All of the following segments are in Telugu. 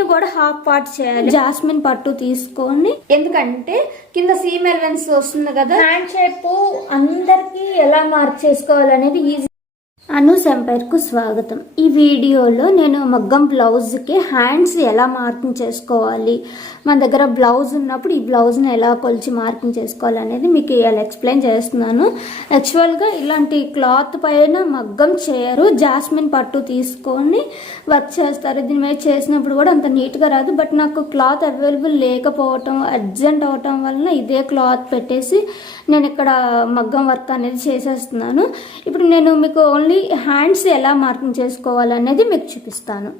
దీన్ని కూడా హాఫ్ పార్ట్ చేయాలి. జాస్మిన్ పట్టు తీసుకొని ఎందుకంటే కింద సీమ్ ఎలవెన్స్ వస్తుంది కదా హ్యాండ్ షేప్ అందరికి ఎలా మార్క్ చేసుకోవాలనేది ఈజీ అను ఎంపైర్కు స్వాగతం. ఈ వీడియోలో నేను మగ్గం బ్లౌజ్కి హ్యాండ్స్ ఎలా మార్కింగ్ చేసుకోవాలి మన దగ్గర బ్లౌజ్ ఉన్నప్పుడు ఈ బ్లౌజ్ని ఎలా కొలిచి మార్కింగ్ చేసుకోవాలి అనేది మీకు ఇలా ఎక్స్ప్లెయిన్ చేస్తున్నాను. యాక్చువల్గా ఇలాంటి క్లాత్ పైన మగ్గం చేయరు జాస్మిన్ పట్టు తీసుకొని వర్క్ చేస్తారు. దీని మీద చేసినప్పుడు కూడా అంత నీట్గా రాదు. బట్ నాకు క్లాత్ అవైలబుల్ లేకపోవటం అర్జెంట్ అవటం వలన ఇదే క్లాత్ పెట్టేసి నేను ఇక్కడ మగ్గం వర్క్ అనేది చేసేస్తున్నాను. ఇప్పుడు నేను మీకు ఓన్లీ హ్యాండ్స్ ఎలా మార్కింగ్ చేసుకోవాలనేది మీకు చూపిస్తాను.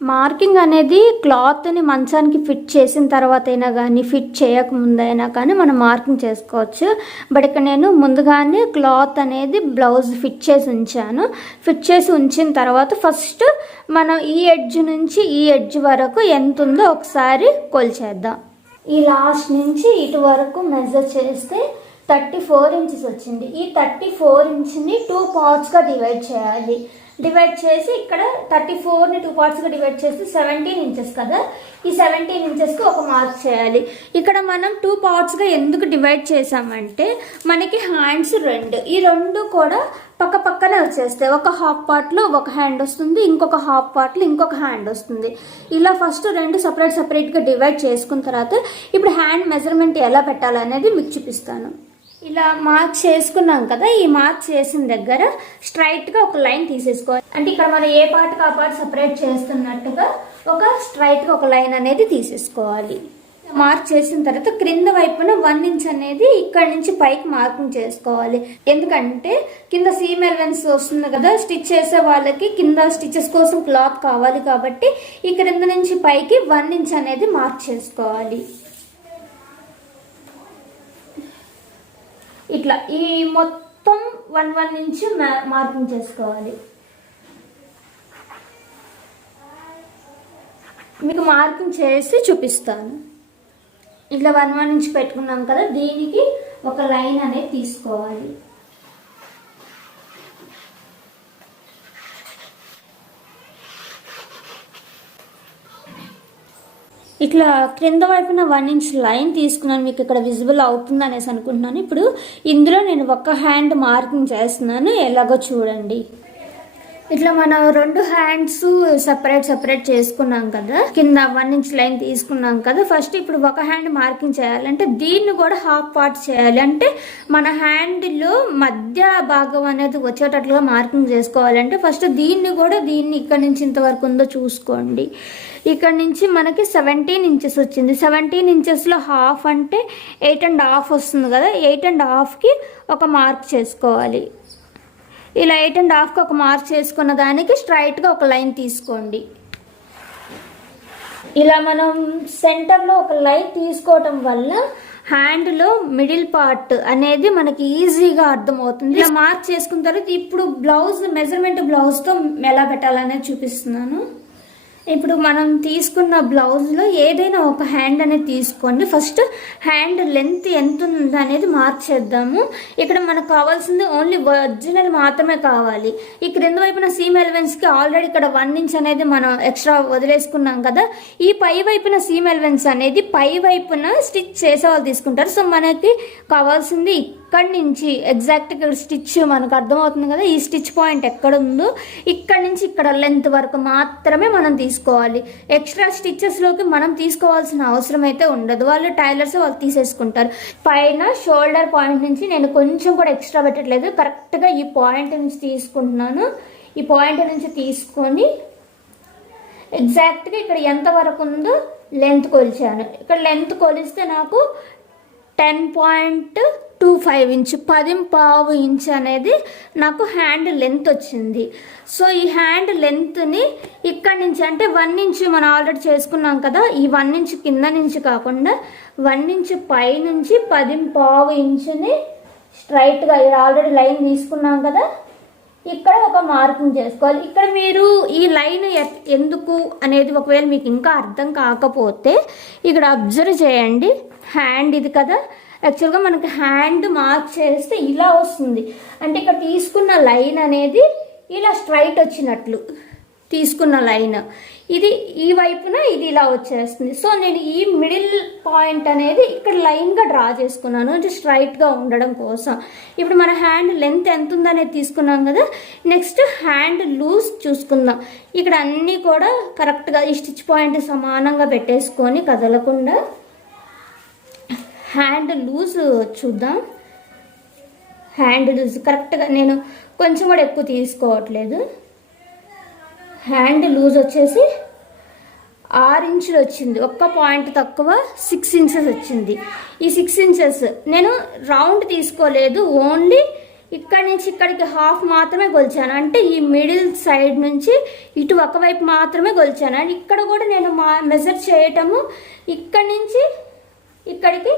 మార్కింగ్ అనేది క్లాత్ని మంచానికి ఫిట్ చేసిన తర్వాత అయినా కానీ ఫిట్ చేయకముందైనా కానీ మనం మార్కింగ్ చేసుకోవచ్చు. బట్ ఇక్కడ నేను ముందుగానే క్లాత్ అనేది బ్లౌజ్ ఫిట్ చేసి ఉంచాను. ఫిట్ చేసి ఉంచిన తర్వాత ఫస్ట్ మనం ఈ ఎడ్జ్ నుంచి ఈ ఎడ్జ్ వరకు ఎంత ఉందో ఒకసారి కొలిచేద్దాం. ఈ లాస్ట్ నుంచి ఇటు వరకు మెజర్ చేస్తే థర్టీ ఫోర్ ఇంచెస్ వచ్చింది. ఈ థర్టీ ఫోర్ ఇంచ్ని టూ పార్ట్స్గా డివైడ్ చేయాలి. డివైడ్ చేసి ఇక్కడ థర్టీ ఫోర్ని టూ పార్ట్స్గా డివైడ్ చేస్తే సెవెంటీన్ ఇంచెస్ కదా. ఈ సెవెంటీన్ ఇంచెస్కి ఒక మార్క్ చేయాలి. ఇక్కడ మనం టూ పార్ట్స్గా ఎందుకు డివైడ్ చేసామంటే మనకి హ్యాండ్స్ రెండు. ఈ రెండు కూడా పక్క పక్కనే వచ్చేస్తాయి. ఒక హాఫ్ పార్ట్లో ఒక హ్యాండ్ వస్తుంది ఇంకొక హాఫ్ పార్ట్లో ఇంకొక హ్యాండ్ వస్తుంది. ఇలా ఫస్ట్ రెండు సపరేట్ సపరేట్గా డివైడ్ చేసుకున్న తర్వాత ఇప్పుడు హ్యాండ్ మెజర్మెంట్ ఎలా పెట్టాలనేది మీకు చూపిస్తాను. ఇలా మార్క్ చేసుకున్నాం కదా ఈ మార్క్ చేసిన దగ్గర స్ట్రైట్గా ఒక లైన్ తీసేసుకోవాలి. అంటే ఇక్కడ మనం ఏ పార్ట్ ఆ పార్ట్ సపరేట్ చేస్తున్నట్టుగా ఒక స్ట్రైట్గా ఒక లైన్ అనేది తీసేసుకోవాలి. మార్క్ చేసిన తర్వాత క్రింద వైపున వన్ ఇంచ్ అనేది ఇక్కడ నుంచి పైకి మార్కింగ్ చేసుకోవాలి. ఎందుకంటే కింద సీమ్ ఎలవెన్స్ వస్తుంది కదా స్టిచ్ చేసే వాళ్ళకి కింద స్టిచెస్ కోసం క్లాత్ కావాలి కాబట్టి ఈ క్రింద నుంచి పైకి వన్ ఇంచ్ అనేది మార్క్ చేసుకోవాలి. ఇట్లా ఈ మొత్తం వన్ వన్ నుంచి మార్కింగ్ చేసుకోవాలి. మీకు మార్కింగ్ చేసి చూపిస్తాను. ఇట్లా వన్ వన్ నుంచి పెట్టుకున్నాం కదా దీనికి ఒక లైన్ అనేది తీసుకోవాలి. ఇట్లా క్రింద వైపున వన్ ఇంచ్ లైన్ తీసుకున్నాను మీకు ఇక్కడ విజిబుల్ అవుతుంది అనేసి అనుకుంటున్నాను. ఇప్పుడు ఇందులో నేను ఒక హ్యాండ్ మార్కింగ్ చేస్తున్నాను ఎలాగో చూడండి. ఇట్లా మనం రెండు హ్యాండ్స్ సపరేట్ సపరేట్ చేసుకున్నాం కదా కింద వన్ ఇంచ్ లైన్ తీసుకున్నాం కదా ఫస్ట్ ఇప్పుడు ఒక హ్యాండ్ మార్కింగ్ చేయాలంటే దీన్ని కూడా హాఫ్ పార్ట్ చేయాలి. అంటే మన హ్యాండ్లో మధ్య భాగం అనేది వచ్చేటట్లుగా మార్కింగ్ చేసుకోవాలంటే ఫస్ట్ దీన్ని కూడా దీన్ని ఇక్కడ నుంచి ఇంతవరకు ఉందో చూసుకోండి. ఇక్కడ నుంచి మనకి సెవెంటీన్ ఇంచెస్ వచ్చింది. సెవెంటీన్ ఇంచెస్లో హాఫ్ అంటే ఎయిట్ అండ్ హాఫ్ వస్తుంది కదా ఎయిట్ అండ్ హాఫ్కి ఒక మార్క్ చేసుకోవాలి. ఇలా ఎయిట్ అండ్ హాఫ్కి ఒక మార్క్ చేసుకున్న దానికి స్ట్రైట్గా ఒక లైన్ తీసుకోండి. ఇలా మనం సెంటర్లో ఒక లైన్ తీసుకోవటం వల్ల హ్యాండ్లో మిడిల్ పార్ట్ అనేది మనకి ఈజీగా అర్థమవుతుంది. ఇలా మార్క్ చేసుకున్న తర్వాత ఇప్పుడు బ్లౌజ్ మెజర్మెంట్ బ్లౌజ్తో ఎలా పెట్టాలనేది చూపిస్తున్నాను. ఇప్పుడు మనం తీసుకున్న బ్లౌజ్లో ఏదైనా ఒక హ్యాండ్ అనేది తీసుకోండి. ఫస్ట్ హ్యాండ్ లెంత్ ఎంత ఉంది అనేది మార్చేద్దాము. ఇక్కడ మనకు కావాల్సింది ఓన్లీ ఒరిజినల్ మాత్రమే కావాలి. ఈ క్రింద వైపున సీమ్ ఎలివెన్స్కి ఆల్రెడీ ఇక్కడ వన్ ఇంచ్ అనేది మనం ఎక్స్ట్రా వదిలేసుకున్నాం కదా. ఈ పై వైపున సీమ్ ఎలివెన్స్ అనేది పై వైపున స్టిచ్ చేసే వాళ్ళు తీసుకుంటారు. సో మనకి కావాల్సింది ఇక్కడి నుంచి ఎగ్జాక్ట్ ఇక్కడ స్టిచ్ మనకు అర్థమవుతుంది కదా ఈ స్టిచ్ పాయింట్ ఎక్కడ ఉందో ఇక్కడ నుంచి ఇక్కడ లెంత్ వరకు మాత్రమే మనం తీసుకోవాలి. ఎక్స్ట్రా స్టిచ్చెస్లోకి మనం తీసుకోవాల్సిన అవసరం అయితే ఉండదు. వాళ్ళు టైలర్స్ వాళ్ళు తీసేసుకుంటారు. పైన షోల్డర్ పాయింట్ నుంచి నేను కొంచెం కూడా ఎక్స్ట్రా పెట్టట్లేదు. కరెక్ట్గా ఈ పాయింట్ నుంచి తీసుకుంటున్నాను. ఈ పాయింట్ నుంచి తీసుకొని ఎగ్జాక్ట్గా ఇక్కడ ఎంత వరకు ఉందో లెంత్ కొలిచాను. ఇక్కడ లెంత్ కొలిస్తే నాకు ten point two five inch పది పావు ఇంచ్ అనేది నాకు హ్యాండ్ లెంత్ వచ్చింది. సో ఈ హ్యాండ్ లెంత్ని ఇక్కడి నుంచి అంటే వన్ ఇంచ్ మనం ఆల్రెడీ చేసుకున్నాం కదా ఈ వన్ ఇంచ్ కింద నుంచి కాకుండా వన్ ఇంచ్ పై నుంచి పది పావు ఇంచుని స్ట్రైట్గా ఇది ఆల్రెడీ లైన్ తీసుకున్నాం కదా ఇక్కడ ఒక మార్కింగ్ చేసుకోవాలి. ఇక్కడ మీరు ఈ లైన్ ఎందుకు అనేది ఒకవేళ మీకు ఇంకా అర్థం కాకపోతే ఇక్కడ అబ్జర్వ్ చేయండి. హ్యాండ్ ఇది కదా. యాక్చువల్గా మనకి హ్యాండ్ మార్క్ చేస్తే ఇలా వస్తుంది. అంటే ఇక్కడ తీసుకున్న లైన్ అనేది ఇలా స్ట్రైట్ వచ్చినట్లు. తీసుకున్న లైన్. ఇది ఈ వైపున ఇది ఇలా వచ్చేస్తుంది. సో నేను ఈ మిడిల్ పాయింట్ అనేది ఇక్కడ లైన్గా డ్రా చేసుకున్నాను. అంటే స్ట్రైట్గా ఉండడం కోసం. ఇప్పుడు మన హ్యాండ్ లెంత్ ఎంత ఉందనేది తీసుకున్నాం కదా. నెక్స్ట్ హ్యాండ్ లూజ్ చూసుకుందాం. ఇక్కడ అన్నీ కూడా కరెక్ట్గా ఈ స్టిచ్ పాయింట్ సమానంగా పెట్టేసుకొని కదలకుండా హ్యాండ్ లూజ్ చూద్దాం. హ్యాండ్ లూజ్ కరెక్ట్గా నేను కొంచెం కూడా ఎక్కువ తీసుకోవట్లేదు. హ్యాండ్ లూజ్ వచ్చేసి ఆరు ఇంచులు వచ్చింది. ఒక్క పాయింట్ తక్కువ సిక్స్ ఇంచెస్ వచ్చింది. ఈ సిక్స్ ఇంచెస్ నేను రౌండ్ తీసుకోలేదు. ఓన్లీ ఇక్కడి నుంచి ఇక్కడికి హాఫ్ మాత్రమే కొలిచాను అంటే ఈ మిడిల్ సైడ్ నుంచి ఇటు ఒకవైపు మాత్రమే కొలిచాను అండ్ ఇక్కడ కూడా నేను మా మెజర్ చేయటము ఇక్కడి నుంచి ఇక్కడికి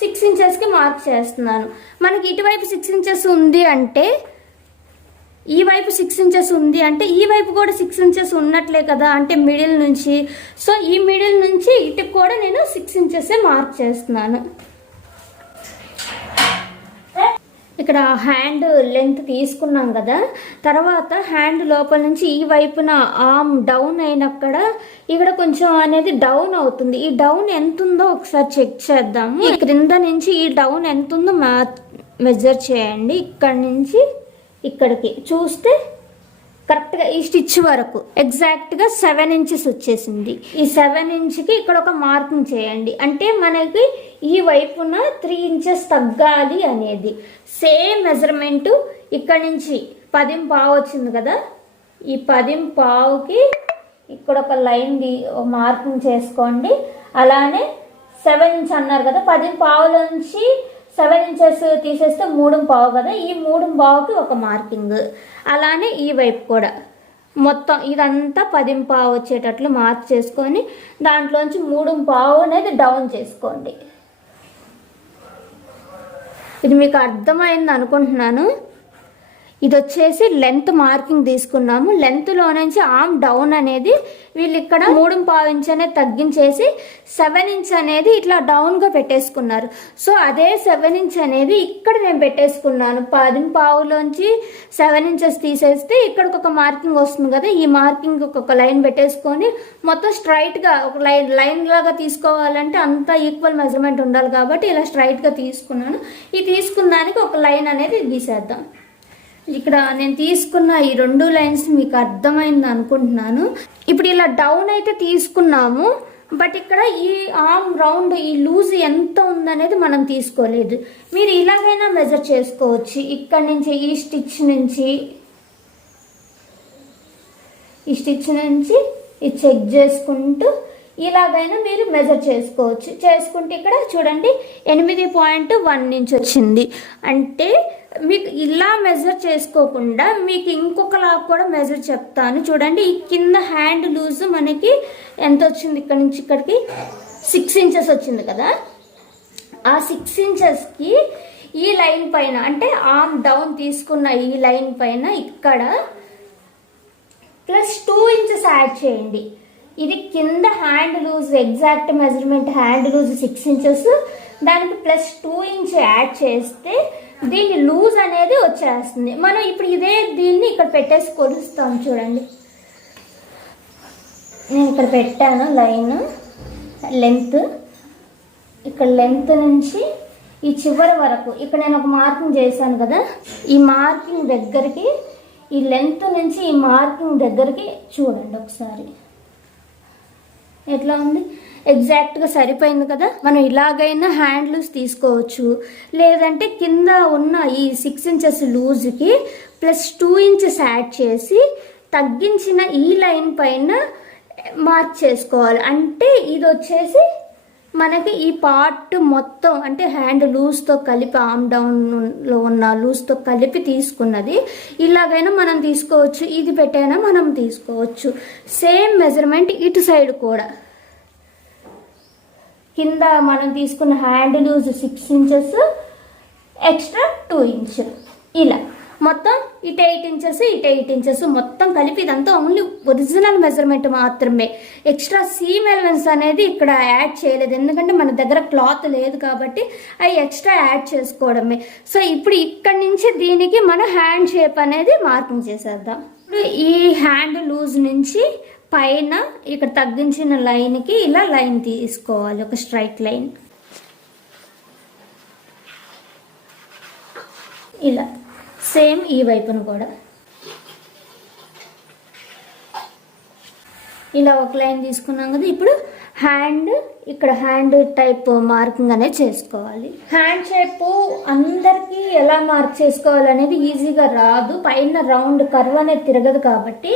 సిక్స్ ఇంచెస్కి మార్క్ చేస్తున్నాను. మనకి ఇటువైపు సిక్స్ ఇంచెస్ ఉంది అంటే ఈ వైపు సిక్స్ ఇంచెస్ ఉంది అంటే ఈ వైపు కూడా సిక్స్ ఇంచెస్ ఉన్నట్లే కదా అంటే మిడిల్ నుంచి. సో ఈ మిడిల్ నుంచి ఇటుకు కూడా నేను సిక్స్ ఇంచెస్ మార్క్ చేస్తున్నాను. ఇక్కడ హ్యాండ్ లెంత్ తీసుకున్నాం కదా. తర్వాత హ్యాండ్ లోపల నుంచి ఈ వైపున ఆర్మ్ డౌన్ అయినక్కడ ఇక్కడ కొంచెం అనేది డౌన్ అవుతుంది. ఈ డౌన్ ఎంత ఉందో ఒకసారి చెక్ చేద్దాము. క్రింద నుంచి ఈ డౌన్ ఎంత ఉందో మెజర్ చేయండి. ఇక్కడ నుంచి ఇక్కడికి. చూస్తే కరెక్ట్గా ఈ స్టిచ్ వరకు. ఎగ్జాక్ట్గా సెవెన్ ఇంచెస్ వచ్చేసింది. ఈ సెవెన్ ఇంచ్కి ఇక్కడ ఒక మార్కింగ్ చేయండి. అంటే మనకి ఈ వైపున త్రీ ఇంచెస్ తగ్గాలి అనేది. సేమ్ మెజర్మెంటు ఇక్కడ నుంచి పదిం పావు వచ్చింది కదా? ఈ పదిం పావుకి ఇక్కడ ఒక లైన్ మార్కింగ్ చేసుకోండి. అలానే సెవెన్ ఇంచ్ అన్నారు కదా? పదిం పావులోంచి సెవెన్ ఇంచెస్ తీసేస్తే మూడు పావు కదా ఈ మూడు పావుకి ఒక మార్కింగ్ అలానే ఈ వైపు కూడా. మొత్తం ఇదంతా పది పావు వచ్చేటట్లు మార్క్ చేసుకొని దాంట్లోంచి మూడు పావు అనేది డౌన్ చేసుకోండి. ఇది మీకు అర్థమైంది అనుకుంటున్నాను. ఇది వచ్చేసి లెంత్ మార్కింగ్ తీసుకున్నాము లెంత్లో నుంచి ఆమ్ డౌన్ అనేది వీళ్ళు ఇక్కడ మూడు పావు ఇంచ్ అనేది తగ్గించేసి సెవెన్ ఇంచ్ అనేది ఇట్లా డౌన్గా పెట్టేసుకున్నారు. సో అదే సెవెన్ ఇంచ్ అనేది ఇక్కడ నేను పెట్టేసుకున్నాను. పది పావులోంచి సెవెన్ ఇంచెస్ తీసేస్తే ఇక్కడికి ఒక మార్కింగ్ వస్తుంది కదా ఈ మార్కింగ్ ఒక లైన్ పెట్టేసుకొని మొత్తం స్ట్రైట్గా ఒక లైన్ లైన్ లాగా తీసుకోవాలంటే అంత ఈక్వల్ మెజర్మెంట్ ఉండాలి కాబట్టి ఇలా స్ట్రైట్గా తీసుకున్నాను. ఈ తీసుకున్న దానికి ఒక లైన్ అనేది గీసేద్దాం. ఇక్కడ నేను తీసుకున్న ఈ రెండు లైన్స్ మీకు అర్థమైంది అనుకుంటున్నాను. ఇప్పుడు ఇలా డౌన్ అయితే తీసుకున్నాము బట్ ఇక్కడ ఈ ఆమ్ రౌండ్ ఈ లూజ్ ఎంత ఉందనేది మనం తీసుకోలేదు. మీరు ఇలాగైనా మెజర్ చేసుకోవచ్చు. ఇక్కడ నుంచి ఈ స్టిచ్ నుంచి ఈ స్టిచ్ నుంచి ఇది చెక్ చేసుకుంటూ ఇలాగైనా మీరు మెజర్ చేసుకోవచ్చు. చేసుకుంటే ఇక్కడ చూడండి ఎనిమిది పాయింట్ వన్ నుంచి వచ్చింది. అంటే మీకు ఇలా మెజర్ చేసుకోకుండా మీకు ఇంకొకలా కూడా మెజర్ చెప్తాను. చూడండి ఈ కింద హ్యాండ్ లూజ్ మనకి ఎంత వచ్చింది? ఇక్కడ నుంచి ఇక్కడికి సిక్స్ ఇంచెస్ వచ్చింది కదా. ఆ సిక్స్ ఇంచెస్కి ఈ లైన్ పైన అంటే ఆమ్ డౌన్ తీసుకున్న ఈ లైన్ పైన ఇక్కడ ప్లస్ టూ ఇంచెస్ యాడ్ చేయండి. ఇది కింద hand loose exact measurement hand loose six inches దానికి ప్లస్ టూ ఇంచ్ యాడ్ చేస్తే దీన్ని లూజ్ అనేది వచ్చేస్తుంది. మనం ఇప్పుడు ఇదే దీన్ని ఇక్కడ పెట్టేసి కొలుస్తాం చూడండి. నేను ఇక్కడ పెట్టాను లైన్ లెంత్ ఇక్కడ లెంత్ నుంచి ఈ చివరి వరకు. ఇక్కడ నేను ఒక మార్కింగ్ చేశాను కదా ఈ మార్కింగ్ దగ్గరికి ఈ లెంత్ నుంచి ఈ మార్కింగ్ దగ్గరికి చూడండి ఒకసారి. ఎట్లా ఉంది? ఎగ్జాక్ట్గా సరిపోయింది కదా? మనం ఇలాగైనా హ్యాండ్ లూజ్ తీసుకోవచ్చు. లేదంటే కింద ఉన్న ఈ సిక్స్ ఇంచెస్ లూజ్కి ప్లస్ టూ ఇంచెస్ యాడ్ చేసి తగ్గించిన ఈ లైన్ పైన మార్క్ చేసుకోవాలి. అంటే ఇది వచ్చేసి మనకి ఈ పార్ట్ మొత్తం అంటే హ్యాండ్ లూజ్తో కలిపి ఆమ్ డౌన్లో ఉన్న లూజ్తో కలిపి తీసుకున్నది. ఇలాగైనా మనం తీసుకోవచ్చు. ఇది పెట్టైనా మనం తీసుకోవచ్చు. సేమ్ మెజర్మెంట్ ఇటు సైడ్ కూడా. కింద మనం తీసుకున్న hand loose six inches extra two inch. ఇలా. మొత్తం ఇటే ఎయిట్ ఇంచెస్ ఇటు ఎయిట్ ఇంచెస్ మొత్తం కలిపి ఇదంతా ఓన్లీ ఒరిజినల్ మెజర్మెంట్ మాత్రమే. ఎక్స్ట్రా సీమ్ ఎలవెన్స్ అనేది ఇక్కడ యాడ్ చేయలేదు. ఎందుకంటే మన దగ్గర క్లాత్ లేదు కాబట్టి అవి ఎక్స్ట్రా యాడ్ చేసుకోవడమే. సో ఇప్పుడు ఇక్కడి నుంచి దీనికి మన హ్యాండ్ షేప్ అనేది మార్కింగ్ చేసేద్దాం. ఇప్పుడు ఈ హ్యాండ్ లూజ్ నుంచి పైన ఇక్కడ తగ్గించిన లైన్కి ఇలా లైన్ తీసుకోవాలి ఒక స్ట్రైట్ లైన్ ఇలా. సేమ్ ఈ వైపును కూడా. ఇలా ఒక లైన్ తీసుకున్నాం కదా ఇప్పుడు హ్యాండ్ ఇక్కడ హ్యాండ్ టైప్ మార్కింగ్ అనేది చేసుకోవాలి. హ్యాండ్ షేప్ అందరికీ ఎలా మార్క్ చేసుకోవాలి అనేది ఈజీగా రాదు పైన రౌండ్ కర్వ్ అనేది తిరగదు కాబట్టి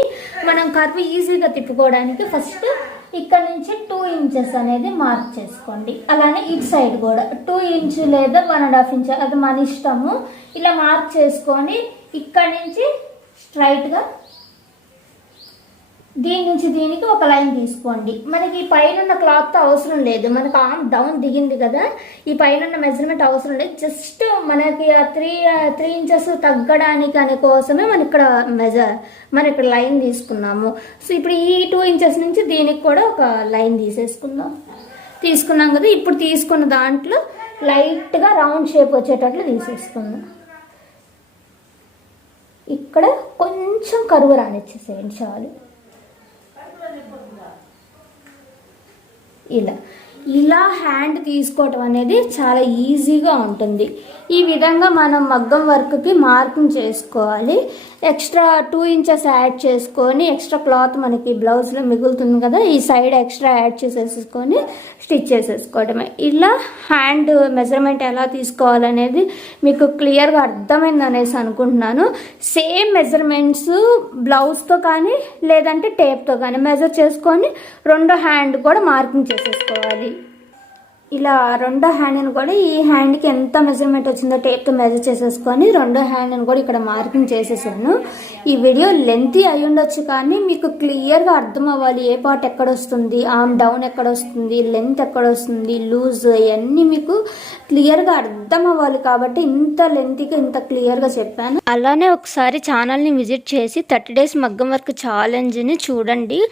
మనం కర్వ్ ఈజీగా తిప్పుకోవడానికి ఫస్ట్ ఇక్కడ నుంచి టూ ఇంచెస్ అనేది మార్క్ చేసుకోండి. అలానే ఇటు సైడ్ కూడా. టూ ఇంచ్ లేదా వన్ అండ్ హాఫ్ ఇంచ్ అది మన ఇష్టము. ఇలా మార్క్ చేసుకొని ఇక్కడ నుంచి స్ట్రైట్గా దీని నుంచి దీనికి ఒక లైన్ తీసుకోండి. మనకి పైన ఉన్న క్లాత్ అవసరం లేదు. మనకు ఆర్మ్ డౌన్ దిగింది కదా ఈ పైన ఉన్న మెజర్మెంట్ అవసరం లేదు. జస్ట్ మనకి ఆ త్రీ త్రీ ఇంచెస్ తగ్గడానికి అనే కోసమే మనం ఇక్కడ మెజర్ మనం ఇక్కడ లైన్ తీసుకున్నాము. సో ఇప్పుడు ఈ టూ ఇంచెస్ నుంచి దీనికి కూడా ఒక లైన్ తీసేసుకుందాం. తీసుకున్నాం కదా ఇప్పుడు తీసుకున్న దాంట్లో లైట్గా రౌండ్ షేప్ వచ్చేటట్లు తీసేసుకుందాం. ఇక్కడ కొంచెం కరువు రానిచ్చేసేయండి చాలు. ఇలా ఇలా హ్యాండ్ తీసుకోవటం అనేది చాలా ఈజీగా ఉంటుంది. ఈ విధంగా మనం మగ్గం వర్క్కి మార్కింగ్ చేసుకోవాలి. ఎక్స్ట్రా టూ ఇంచెస్ యాడ్ చేసుకొని ఎక్స్ట్రా క్లాత్ మనకి బ్లౌజ్లో మిగులుతుంది కదా ఈ సైడ్ ఎక్స్ట్రా యాడ్ చేసేసుకొని స్టిచ్ చేసేసుకోవడమే. ఇలా హ్యాండ్ మెజర్మెంట్ ఎలా తీసుకోవాలనేది మీకు క్లియర్గా అర్థమైంది అనేసి అనుకుంటున్నాను. సేమ్ మెజర్మెంట్స్ బ్లౌజ్తో కానీ లేదంటే టేప్తో కానీ మెజర్ చేసుకొని రెండో హ్యాండ్ కూడా మార్కింగ్ చేసేసుకోవాలి. ఇలా రెండో హ్యాండ్ని కూడా ఈ హ్యాండ్కి ఎంత మెజర్మెంట్ వచ్చిందో టేప్తో మెజర్ చేసేసుకొని రెండో హ్యాండ్ని కూడా ఇక్కడ మార్కింగ్ చేసేసాను. ఈ వీడియో లెంతీ అయి ఉండొచ్చు కానీ మీకు క్లియర్గా అర్థం అవ్వాలి ఏ పార్ట్ ఎక్కడ వస్తుంది ఆమ్ డౌన్ ఎక్కడ వస్తుంది లెంత్ ఎక్కడ వస్తుంది లూజ్ ఇవన్నీ మీకు క్లియర్గా అర్థం అవ్వాలి కాబట్టి ఇంత లెంతీగా ఇంత క్లియర్గా చెప్పాను. అలానే ఒకసారి ఛానల్ని విజిట్ చేసి థర్టీ డేస్ మగ్గం వర్క్ ఛాలెంజ్ని చూడండి.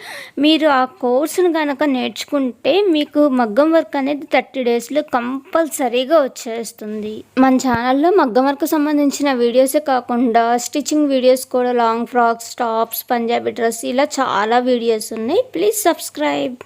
మీరు ఆ కోర్సును కనుక నేర్చుకుంటే మీకు మగ్గం వర్క్ అనేది థర్టీ డేస్లో కంపల్సరీగా వచ్చేస్తుంది. మన ఛానల్లో మగ్గం వర్క్ సంబంధించిన వీడియోసే కాకుండా స్టిచ్చింగ్ వీడియోస్ కూడా long frocks tops Punjabi dress ఇలా చాలా వీడియోస్ ఉన్నాయి. Please subscribe.